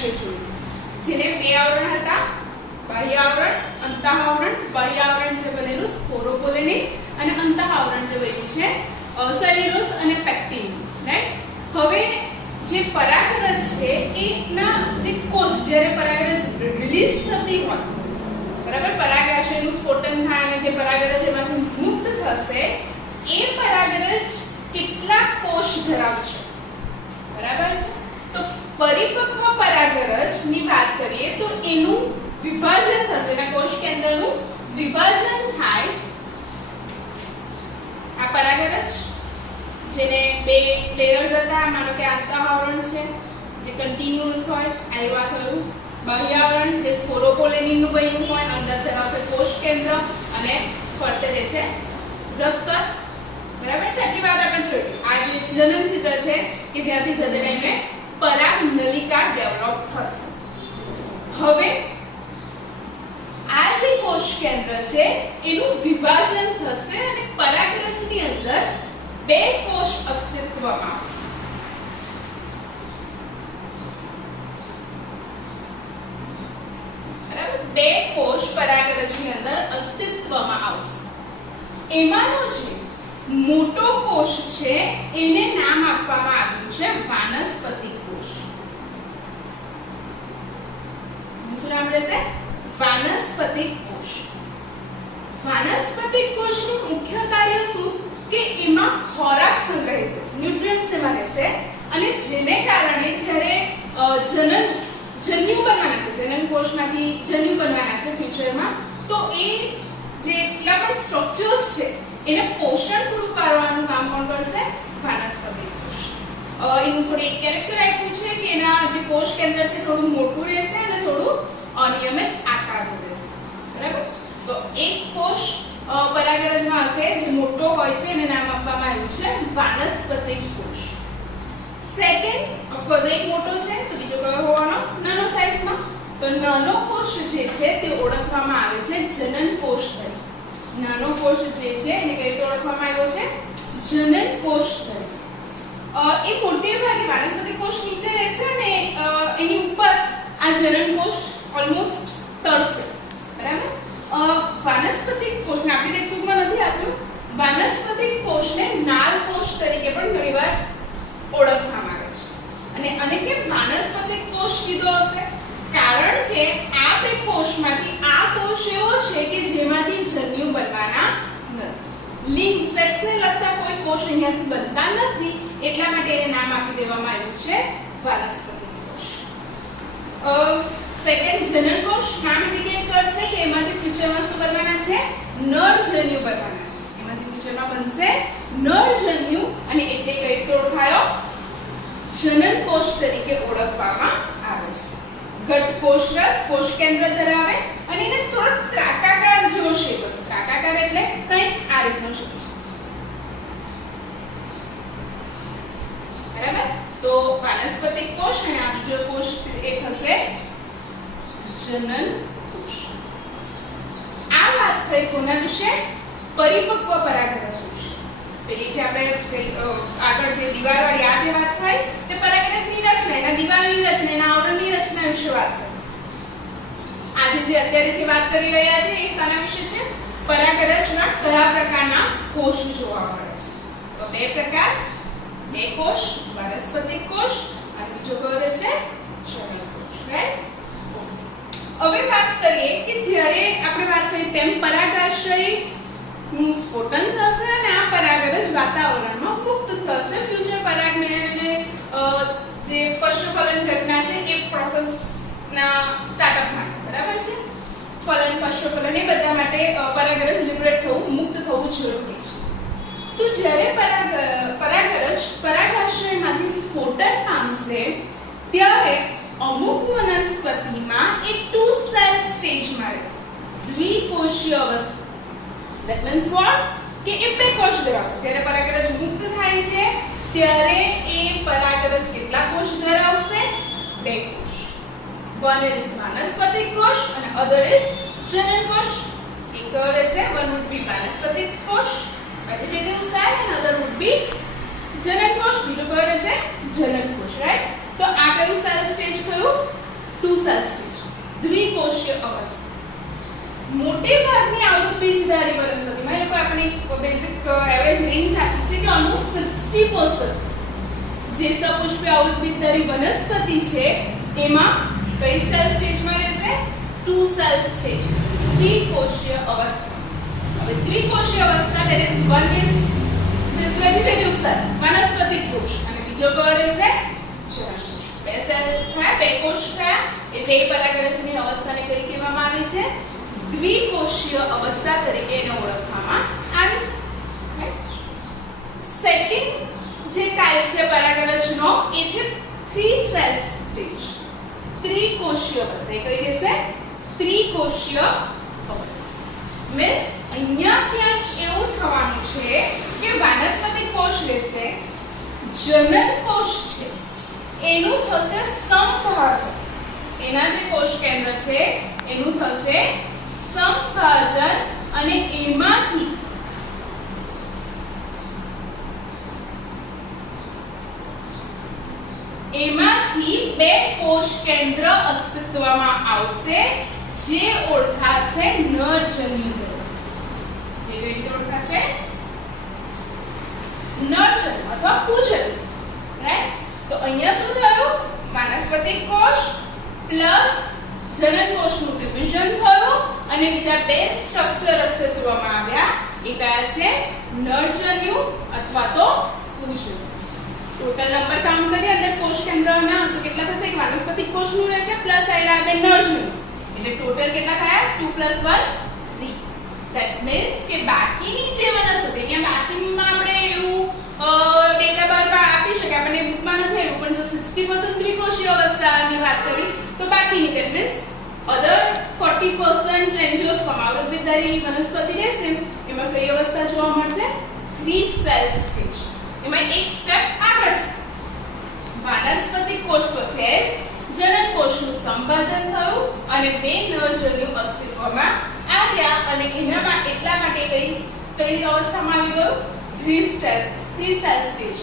પરાગાશય જોયું, જેને બે આવરણ હતા, બાહ્ય આવરણ, અંતઃઆવરણ. બાહ્ય આવરણ છે બનેલું સ્પોરોપોલેનિક અને અંતઃઆવરણ જે બન્યું છે સેલ્યુલોઝ અને પેક્ટિન. રાઈટ. હવે જે પરાગરજ છે એના જે કોષ જ્યારે પરાગરજ રિલીઝ થતી હોય, બરાબર, પરાગાશયનું સ્ફોટન થાય અને જે પરાગરજ એમાંથી મુક્ત થશે, એ પરાગરજ કેટલા કોષ ધરાવશે, બરાબર છે. તો પરિપક્વ પરાગરજની વાત કરીએ તો એનું વિભાજન થશે, એના કોષ કેન્દ્રનું વિભાજન થાય. આ પરાગરજ જેને બે લેયર્સ હતા, માનો કે અંતઃઆવરણ છે જે કન્ટિન્યુઅસ હોય, આવા થયું. બાહ્ય આવરણ જે સ્પોરોપોલેનિનનું બન્યું હોય, અંદર ધરાવશે કોષ કેન્દ્ર અને ફરતે રહેશે રસ્તર, બરાબર છે. આટલી વાત આપણે જોઈ. આ જે જનન ચિત્ર છે કે જ્યાંથી જતે ટાઈમે પરાગ નલિકા ડેવલપ થશે. હવે આ જે કોષ કેન્દ્ર છે એનું વિભાજન થશે અને પરાગરજની અંદર બે કોષ અસ્તિત્વમાં આવશે. બે કોષ પરાગરજની અંદર અસ્તિત્વમાં આવશે. એમાંનો જે મોટો કોષ છે એને નામ આપવામાં આવ્યું છે વાનસ્પતિક કોષ. શું નામ રહેશે? વાનસ્પતિક કોષ. વાનસ્પતિક કોષનું મુખ્ય કાર્ય શું કે એમાં ખોરાક સંગ્રહિત રહેશે, ન્યુટ્રિયન્ટ્સ એમાં રહેશે, અને જેને કારણે જ્યારે જન્યુ બનવાના છે, જનન કોષમાંથી જન્યુ બનવાના છે ફ્યુચરમાં, તો એ જેટલા પણ સ્ટ્રક્ચર્સ છે એને પોષણ પૂરું પાડવાનું કામ કોણ કરશે? વાનસ્પતિક કોષ. એનું થોડી એક કેરેક્ટર આપ્યું છે કે એના જે કોષ કેન્દ્ર છે થોડું મોટું રહેશે અને થોડું અનિયમિત આકારનું રહેશે, બરાબર. તો એક કોષ પરાગરજમાં હશે જે મોટો હોય છે એને નામ આપવામાં આવ્યું છે વાનસ્પતિક કોષ. સેકન્ડ, ઓફકોર્સ એક મોટો છે તો બીજો કયો હોવાનો? નાનો સાઈઝમાં. તો નાનો કોષ જે છે તે ઓળખવામાં આવે છે જનન કોષ તરીકે. નાનો કોષ જે છે એને કઈ રીતે ઓળખવામાં આવ્યો છે? જનન કોષ તરીકે. એ મોટે ભાગે વાનસ્પતિક કોષ નીચે રહેશે અને એની ઉપર આ જનન કોષ ઓલમોસ્ટ તરશે, બરાબર. વાનસ્પતિક કોષને આપણે ટેક્સ્ટબુકમાં નથી આપ્યું. વાનસ્પતિક કોષને નાલ કોષ તરીકે પણ ઘણીવાર ઓળખવામાં આવે છે. અને આને કેમ વાનસ્પતિક કોષ કીધો હશે? કારણ કે આ બે કોષમાંથી આ કોષ એવો છે કે જેમાંથી જન્યુ બનવાના નથી. લિંગ સેક્સને લગતા કોઈ કોષ અહીંયાથી બનતા નથી, એટલા માટે એને નામ આપી દેવામાં આવ્યું છે વાનસ્પતિક કોષ. સેકન્ડ, જનન કોષ નામ ઇન્ડિકેટ કરશે કે એમાંથી ફ્યુચરમાં શું બનવાના છે? નર જન્યુ બનવાના છે. એમાંથી ફ્યુચરમાં બનશે નર જન્યુ અને એટલે કઈ રીતે ઓળખાયો? જનન કોષ તરીકે ઓળખવામાં આવે છે. ઘટ કોષરસ કોષ કેન્દ્ર ધરાવે અને એને થોડો ત્રાકાકાર જેવો શેપ હશે. ત્રાકાકાર એટલે કંઈક આ રીતનો શેપ છે, બરાબર. તો વાનસ્પતિક કોષ અને આ બીજો કોષ એ થશે જનન કોષ. આ વાત થઈ કોના વિશે? પરિપક્વ પરાગરજ વિશે. પેલી જે આપણે આગળ જે દીવાલવાળી આ જે વાત થઈ તે પરાગરજની રચના, એના દીવાલની રચના, એના આવરણની રચના વિશે વાત કરી. આજે જે અત્યારે જે વાત કરી રહ્યા છે એ શાના વિશે છે? પરાગરજમાં કયા પ્રકારના કોષ જોવા મળે છે? તો બે પ્રકાર, બે કોષ, વાનસ્પતિક કોષ અને બીજો કયો રહેશે? જનન કોષ, રાઈટ. હવે વાત કરીએ કે જ્યારે આપણે વાત કરી તેમ પરાગાશયનું સ્ફોટન થશે અને આ પરાગરજ વાતાવરણમાં મુક્ત થશે. ફ્યુચર પરાગને જે પશ્ચફલન ઘટના છે એ પ્રોસેસના સ્ટાર્ટઅપ માટે, બરાબર છે. ફલન, પશ્ચફલન એ બધા માટે પરાગરજ લિબરેટ થવું, મુક્ત થવું જરૂરી છે. તો જ્યારે પરાગરજ પરાગાશયમાંથી સ્ફોટન પામશે ત્યારે અમુક વનસ્પતિમાં એ ટુ સેલ સ્ટેજમાં રહેશે, દ્વિકોષીય અવસ્થા. That means what? કે એ બે કોષ ધરાવશે. જ્યારે પરાગરજ મુક્ત થાય છે ત્યારે એ પરાગરજ કેટલા કોષ ધરાવશે? બે કોષ. One is વાનસ્પતિક કોષ અને other is જનન કોષ. એક રહેશે, one would be વાનસ્પતિક કોષ, vegetative cell, and other would be જનન કોષ. બીજો કયો રહેશે? જનન કોષ, રાઈટ. તો આ કયું સેલ સ્ટેજ થયું? ટુ સેલ સ્ટેજ દ્વિકોષીય અવસ્થા મોટે ભાગની આવૃત બીજધારી વનસ્પતિમાં એ લોકો આપણે બેઝિક એવરેજ રેન્જ આપી છે કે ઓલમોસ્ટ 60% જે સપુષ્પી આવૃત બીજધારી વનસ્પતિ છે એમાં કઈ સેલ સ્ટેજમાં રહેશે ટુ સેલ સ્ટેજ દ્વિકોષીય અવસ્થા હવે દ્વિકોષીય અવસ્થા there is one is this vegetative cell વનસ્પતિ કોષ અને બીજો કયો રહેશે જનન બે સેલ થાય બે કોષ થયા એટલે એ પરાગરજની અવસ્થાને કઈ કહેવામાં આવે છે દ્વિકોષીય અવસ્થા તરીકે એને ઓળખવામાં આવે છે સેકન્ડ જે ટાઈપ છે પરાગરજનો એ છે થ્રી સેલ સ્ટેજ ત્રિકોષીય અવસ્થા એ કઈ રહેશે ત્રિકોષીય અવસ્થા મીન્સ અહીંયા ક્યાંક એવું થવાનું છે કે વાનસ્પતિક કોષ રહેશે જનન કોષ છે એનું થશે સંભાજન એના જે કોષ કેન્દ્ર છે એનું થશે સંભાજન અને એમાંથી બે કોષ કેન્દ્ર અસ્તિત્વમાં આવશે જે ઓળખાશે નરજન્યુ જે કઈ રીતે ઓળખાશે નરજન્યુ અથવા પૂજન રાઈટ તો અહીંયા શું થયું વાનસ્પતિક કોષ પ્લસ જનન કોષનું ડિવિઝન થયું અને બીજા બે સ્ટ્રક્ચર અસ્તિત્વમાં આવ્યા એ કયા છે નરજન્યુ અથવા તો પૂજન ટોટલ નંબર કાઉન્ટ કરીએ અંદર કોષ કેન્દ્રના તો કેટલા થશે એક વાનસ્પતિક કોષનું રહેશે પ્લસ આયલા બે નરજન્યુ એટલે ટોટલ કેટલા થયા 2 + 1 3 ધેટ મીન્સ કે બાકીની જે વનસ્પતિ અહીંયા બાકીમાં આપણે એવું ડેટા બાર આપી શકે આપણે બુકમાં નથી આવ્યું પણ જો 60% ત્રિકોષીય અવસ્થાની વાત કરી તો બાકીની ધેટ મીન્સ અધર 40% એન્જિયોસ્પર્મ આવૃત બીજધારી વનસ્પતિ રહેશે એમાં કઈ અવસ્થા જોવા મળશે થ્રી સેલ સ્ટેજ એમાં એક સ્ટેપ આગળ છે વાનસ્પતિક કોષ તો છે જ જનન કોષનું સંભાજન થયું અને બે નરજન્યુ અસ્તિત્વમાં આવ્યા અને એનામાં એટલા માટે કઈ અવસ્થામાં આવી ગયું થ્રી સેલ સ્ટેજ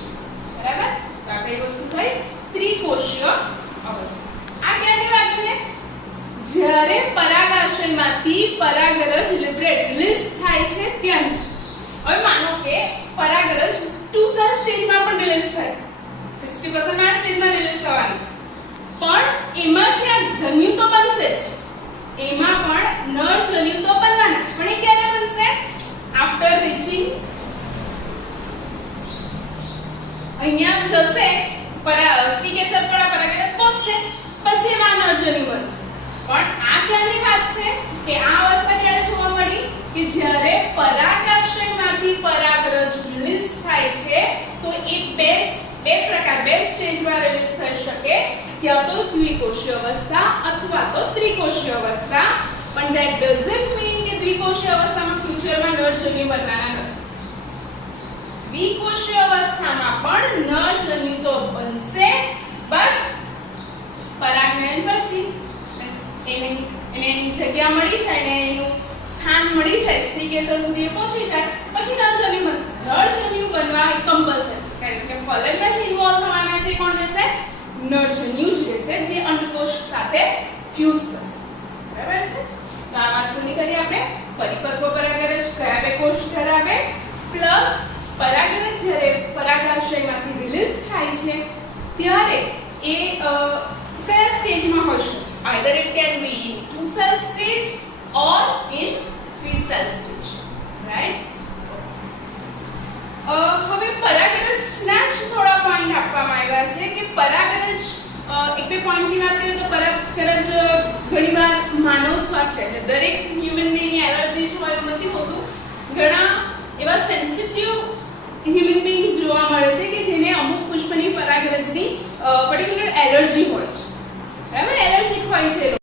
બરાબર તો આ કઈ વસ્તુ થઈ ત્રિકોષીય અવસ્થા આ ક્યાંની વાત છે જ્યારે પરાગાશયમાંથી પરાગરજ લિબરેટ રિલીઝ થાય છે ત્યાં હવે માનો કે પરાગરજ ટુ સેલ સ્ટેજમાં પણ રિલીઝ થાય 60% માં સ્ટેજમાં રિલીઝ થવાની છે પણ એમાં છે આ જન્યુ તો બનશે જ એમાં પણ નર જન્યુ તો બનવાના છે પણ એ ક્યારે બનશે આફ્ટર રીચિંગ અહીંયા જશે સ્ત્રી કેસર પર પરાગરજ પહોંચશે પછી એમાં નર જન્યુ બનશે પણ આ ક્યાંની વાત છે કે આ અવસ્થા ક્યારે જોવા મળી કે જ્યારે પરાગાશયમાંથી પરાગરજ રિલીઝ થાય છે તો એ બે સ્ટેજમાં રિલીઝ થઈ શકે ક્યાં તો દ્વિકોષીય અવસ્થા અથવા તો ત્રિકોષીય અવસ્થા પણ that doesn't mean કે દ્વિકોષીય અવસ્થામાં ફ્યુચરમાં નરજન્યુ બનવાના નથી દ્વિકોષીય અવસ્થામાં પણ નરજન્યુ તો બનશે બટ પરાગનયન પછી એની જગ્યા મળી જાય ને એનું સ્થાન મળી જાય સ્ત્રી કેસર સુધી પહોંચી જાય પછી નરજન્યુ બનશે નરજન્યુ બનવા કમ્પલસરી છે કારણ કે ફલનમાં જે ઇન્વોલ્વ થવાના છે કોણ રહેશે નરજન્યુ જ રહેશે જે અંડકોષ સાથે ફ્યુઝ થશે બરાબર છે તો આ વાત પૂરી કરી આપણે પરિપક્વ પરાગરજ કયા બે કોષ ધરાવે પ્લસ પરાગરજ જ્યારે પરાગાશયમાંથી રિલીઝ થાય છે ત્યારે એ કયા સ્ટેજમાં હશે either it can be in two cell stage or in three cell stage right હવે પરાગરજના જ થોડા પોઈન્ટ આપવામાં આવ્યા છે કે પરાગરજ એક બે પોઈન્ટની વાત કરીએ તો પરાગરજ ઘણીવાર માનવ સ્વાસ્થ્ય એટલે દરેક હ્યુમન બીઈંગની એલર્જી હોય એવું નથી હોતું ઘણા એવા સેન્સિટિવ હ્યુમન બીઈંગ જોવા મળે છે કે જેને અમુક પુષ્પની પરાગરજની પર્ટિક્યુલર એલર્જી હોય છે બરાબર એલર્જીક હોય છે